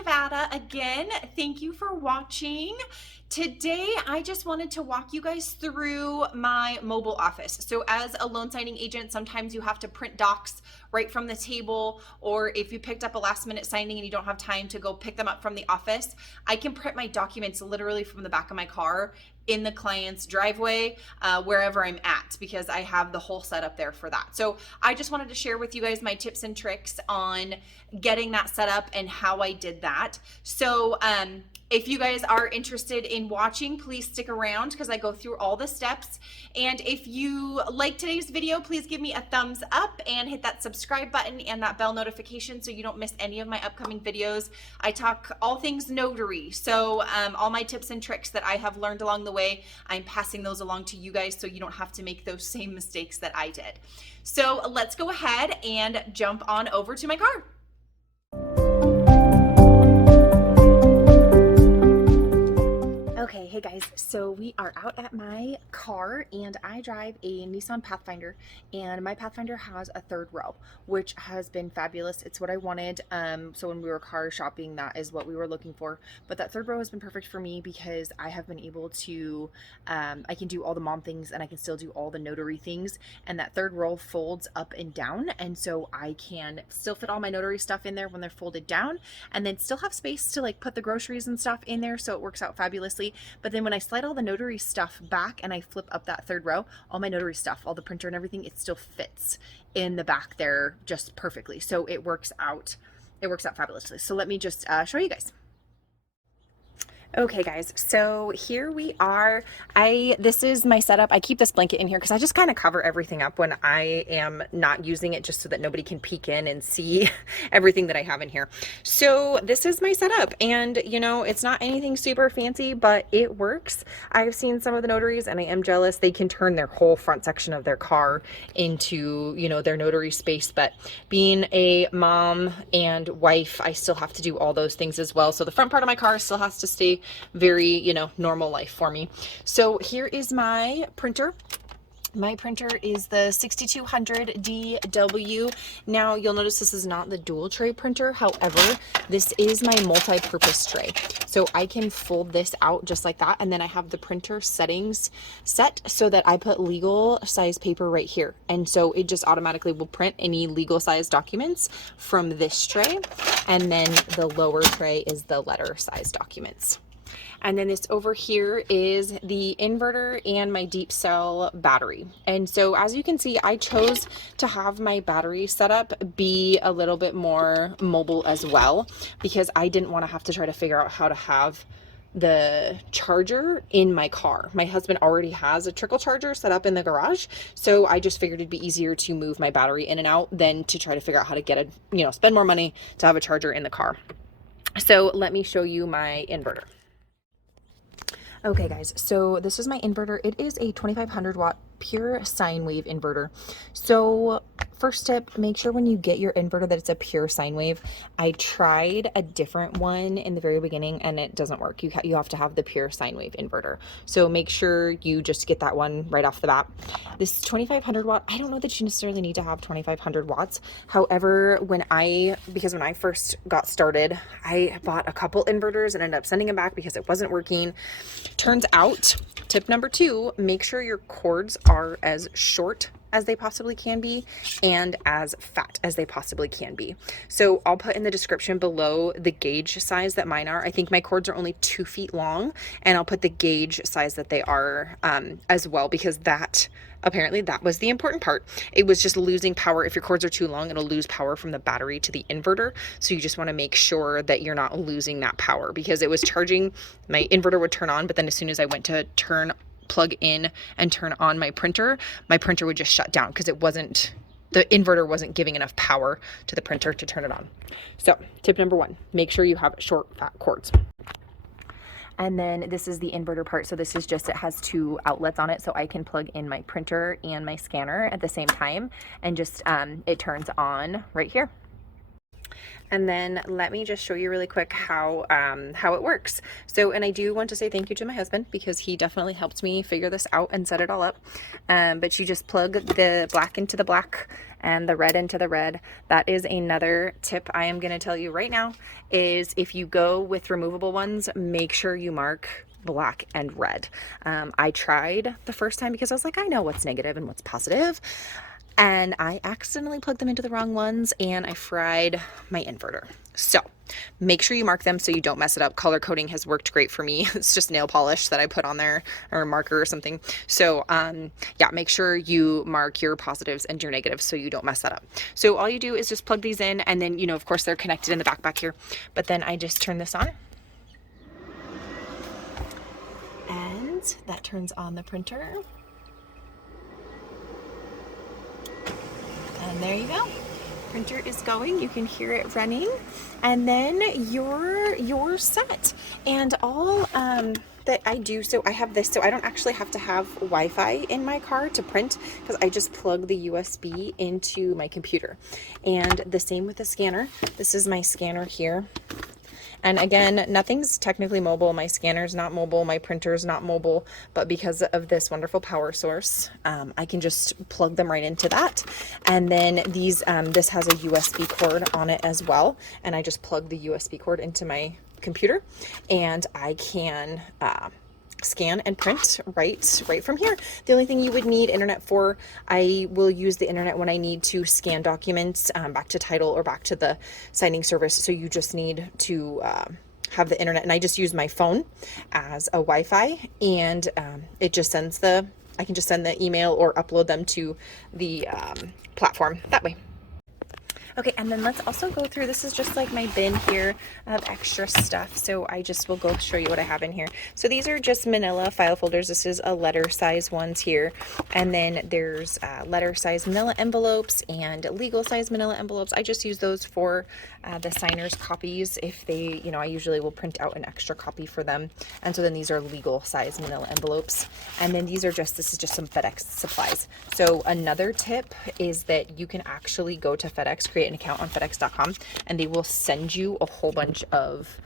Nevada again. Thank you for watching. Today, I just wanted to walk you guys through my mobile office. So as a loan signing agent, sometimes you have to print docs right from the table, or if you picked up a last minute signing and you don't have time to go pick them up from the office, I can print my documents literally from the back of my car in the client's driveway, wherever I'm at, because I have the whole setup there for that. So I just wanted to share with you guys my tips and tricks on getting that set up and how I did that. So if you guys are interested in watching, please stick around because I go through all the steps. And if you like today's video, please give me a thumbs up and hit that subscribe button and that bell notification so you don't miss any of my upcoming videos. I talk all things notary. So all my tips and tricks that I have learned along the way, I'm passing those along to you guys so you don't have to make those same mistakes that I did. So let's go ahead and jump on over to my car. Okay, hey guys, so we are out at my car and I drive a Nissan Pathfinder, and my Pathfinder has a third row, which has been fabulous. It's what I wanted. So when we were car shopping, that is what we were looking for. But that third row has been perfect for me because I have been able to, I can do all the mom things and I can still do all the notary things. And that third row folds up and down. And so I can still fit all my notary stuff in there when they're folded down, and then still have space to like put the groceries and stuff in there. So it works out fabulously. But then when I slide all the notary stuff back and I flip up that third row, all my notary stuff, all the printer and everything, it still fits in the back there just perfectly. So it works out fabulously. So let me just show you guys. Okay guys, so here we are. This is my setup. I keep this blanket in here because I just kind of cover everything up when I am not using it, just so that nobody can peek in and see everything that I have in here. So this is my setup, and you know, it's not anything super fancy, but it works. I've seen some of the notaries and I am jealous. They can turn their whole front section of their car into, you know, their notary space, but being a mom and wife, I still have to do all those things as well. So the front part of my car still has to stay very, you know, normal life for me. So here is my printer. My printer is the 6200 DW. Now you'll notice this is not the dual tray printer. However, this is my multi-purpose tray. So I can fold this out just like that. And then I have the printer settings set so that I put legal size paper right here. And so it just automatically will print any legal size documents from this tray. And then the lower tray is the letter size documents. And then this over here is the inverter and my deep cell battery. And so as you can see, I chose to have my battery setup be a little bit more mobile as well, because I didn't want to have to try to figure out how to have the charger in my car. My husband already has a trickle charger set up in the garage. So I just figured it'd be easier to move my battery in and out than to try to figure out how to get spend more money to have a charger in the car. So let me show you my inverter. Okay guys, so this is my inverter. It is a 2500 watt pure sine wave inverter. So first tip, make sure when you get your inverter that it's a pure sine wave. I tried a different one in the very beginning and it doesn't work. You have to have the pure sine wave inverter. So make sure you just get that one right off the bat. This 2500 watt, I don't know that you necessarily need to have 2500 watts. However, because when I first got started, I bought a couple inverters and ended up sending them back because it wasn't working. Turns out, tip number 2, make sure your cords are as short as they possibly can be and as fat as they possibly can be. So I'll put in the description below the gauge size that mine are. I think my cords are only 2 feet long, and I'll put the gauge size that they are as well, because apparently that was the important part. It was just losing power. If your cords are too long, it'll lose power from the battery to the inverter. So you just want to make sure that you're not losing that power, because it was charging, my inverter would turn on, but then as soon as I went to plug in and turn on my printer would just shut down because the inverter wasn't giving enough power to the printer to turn it on. So tip number 1, make sure you have short fat cords. And then this is the inverter part. So this is just, it has 2 outlets on it. So I can plug in my printer and my scanner at the same time, and just, it turns on right here. And then let me just show you really quick how it works. So, and I do want to say thank you to my husband because he definitely helped me figure this out and set it all up. But you just plug the black into the black and the red into the red. That is another tip I am going to tell you right now, is if you go with removable ones, make sure you mark black and red. I tried the first time because I was like, I know what's negative and what's positive. And I accidentally plugged them into the wrong ones and I fried my inverter. So make sure you mark them so you don't mess it up. Color coding has worked great for me. It's just nail polish that I put on there, or a marker or something. So yeah, make sure you mark your positives and your negatives so you don't mess that up. So all you do is just plug these in, and then, you know, of course they're connected in the back here, but then I just turn this on. And that turns on the printer. And there you go. Printer is going. You can hear it running, and then you're set. And all that I do, so I have this, so I don't actually have to have Wi-Fi in my car to print because I just plug the USB into my computer. And the same with the scanner. This is my scanner here. And again, nothing's technically mobile. My scanner's not mobile, my printer's not mobile, but because of this wonderful power source, I can just plug them right into that. And then these, this has a USB cord on it as well. And I just plug the USB cord into my computer, and I can scan and print right from here. The only thing you would need internet for, I will use the internet when I need to scan documents back to title or back to the signing service. So you just need to have the internet, and I just use my phone as a Wi-Fi, and it just sends I can just send the email or upload them to the platform that way. Okay, and then let's also go through, this is just like my bin here of extra stuff. So I just will go show you what I have in here. So these are just manila file folders. This is a letter size ones here. And then there's letter size manila envelopes and legal size manila envelopes. I just use those for the signers' copies. If they, you know, I usually will print out an extra copy for them. And so then these are legal size manila envelopes. And then these are just, this is just some FedEx supplies. So another tip is that you can actually go to FedEx, create an account on FedEx.com, and they will send you a whole bunch of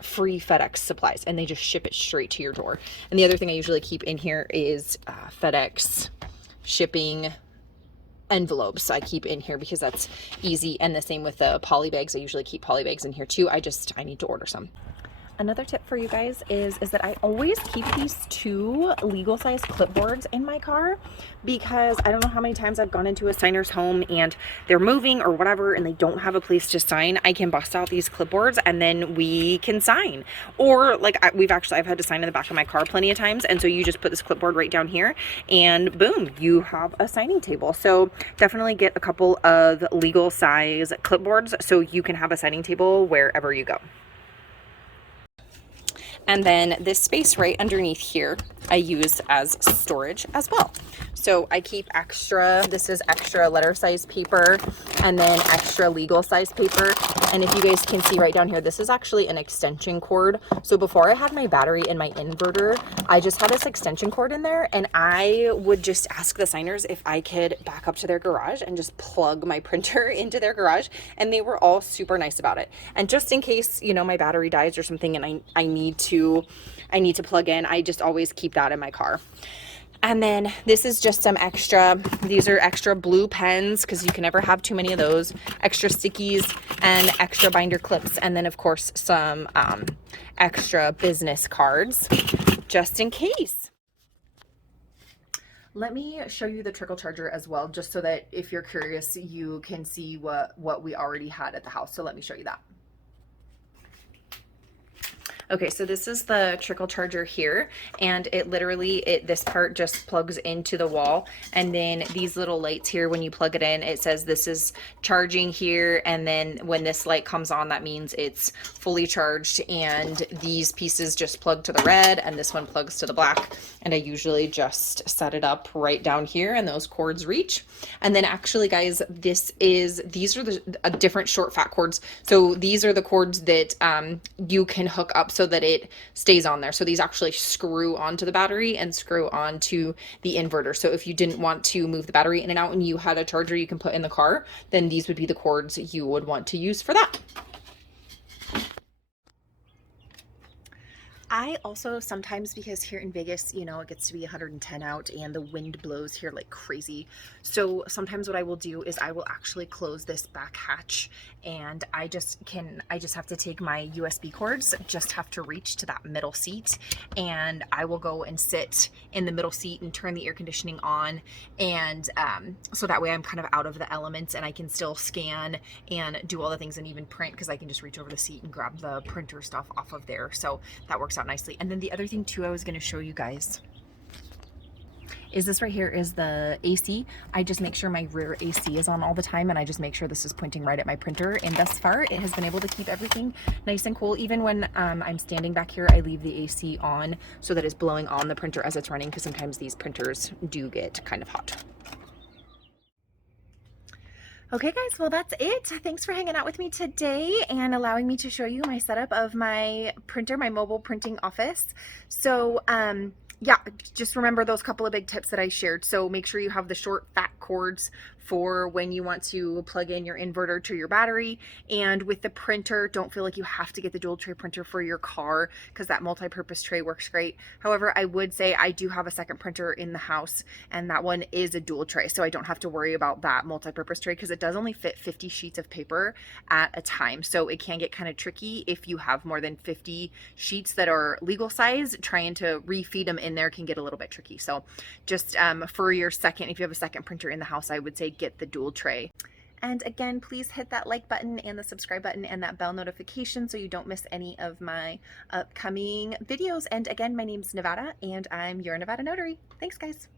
free FedEx supplies, and they just ship it straight to your door. And the other thing I usually keep in here is FedEx shipping envelopes. I keep in here because that's easy, and the same with the poly bags. I usually keep poly bags in here too. I need to order some. Another tip for you guys is that I always keep these 2 legal size clipboards in my car, because I don't know how many times I've gone into a signer's home and they're moving or whatever and they don't have a place to sign. I can bust out these clipboards and then we can sign. Or like I've had to sign in the back of my car plenty of times, and so you just put this clipboard right down here and boom, you have a signing table. So definitely get a couple of legal size clipboards so you can have a signing table wherever you go. And then this space right underneath here, I use as storage as well. So I keep extra, this is extra letter size paper, and then extra legal size paper. And if you guys can see right down here, this is actually an extension cord. So before I had my battery in my inverter, I just had this extension cord in there, and I would just ask the signers if I could back up to their garage and just plug my printer into their garage. And they were all super nice about it. And just in case, you know, my battery dies or something and I need to plug in, I just always keep that in my car. And then this is just some extra, these are extra blue pens because you can never have too many of those, extra stickies and extra binder clips. And then of course some extra business cards just in case. Let me show you the trickle charger as well, just so that if you're curious, you can see what we already had at the house. So let me show you that. Okay, so this is the trickle charger here, and it literally, this part just plugs into the wall, and then these little lights here, when you plug it in, it says this is charging here, and then when this light comes on, that means it's fully charged, and these pieces just plug to the red, and this one plugs to the black, and I usually just set it up right down here, and those cords reach. And then actually, guys, these are the different short fat cords, so these are the cords that you can hook up. so that it stays on there. So these actually screw onto the battery and screw onto the inverter. So if you didn't want to move the battery in and out and you had a charger you can put in the car, then these would be the cords you would want to use for that. I also sometimes, because here in Vegas, you know, it gets to be 110 out and the wind blows here like crazy. So sometimes what I will do is I will actually close this back hatch, and I just have to take my USB cords, just have to reach to that middle seat, and I will go and sit in the middle seat and turn the air conditioning on. And so that way I'm kind of out of the elements and I can still scan and do all the things and even print, because I can just reach over the seat and grab the printer stuff off of there. So that works out nicely. And then the other thing too I was going to show you guys is this right here is the AC. I just make sure my rear AC is on all the time, and I just make sure this is pointing right at my printer, and thus far it has been able to keep everything nice and cool. Even when I'm standing back here, I leave the AC on so that it's blowing on the printer as it's running, because sometimes these printers do get kind of hot. Okay guys, well that's it. Thanks for hanging out with me today and allowing me to show you my setup of my printer, my mobile printing office. So yeah, just remember those couple of big tips that I shared. So make sure you have the short fat cords for when you want to plug in your inverter to your battery. And with the printer, don't feel like you have to get the dual tray printer for your car, because that multi-purpose tray works great. However, I would say I do have a second printer in the house, and that one is a dual tray, so I don't have to worry about that multi-purpose tray, because it does only fit 50 sheets of paper at a time. So it can get kind of tricky if you have more than 50 sheets that are legal size. Trying to refeed them in there can get a little bit tricky. So just for your second, if you have a second printer in the house, I would say get the dual tray. And again, please hit that like button and the subscribe button and that bell notification so you don't miss any of my upcoming videos. And again, my name's Nevada, and I'm your Nevada Notary. Thanks guys.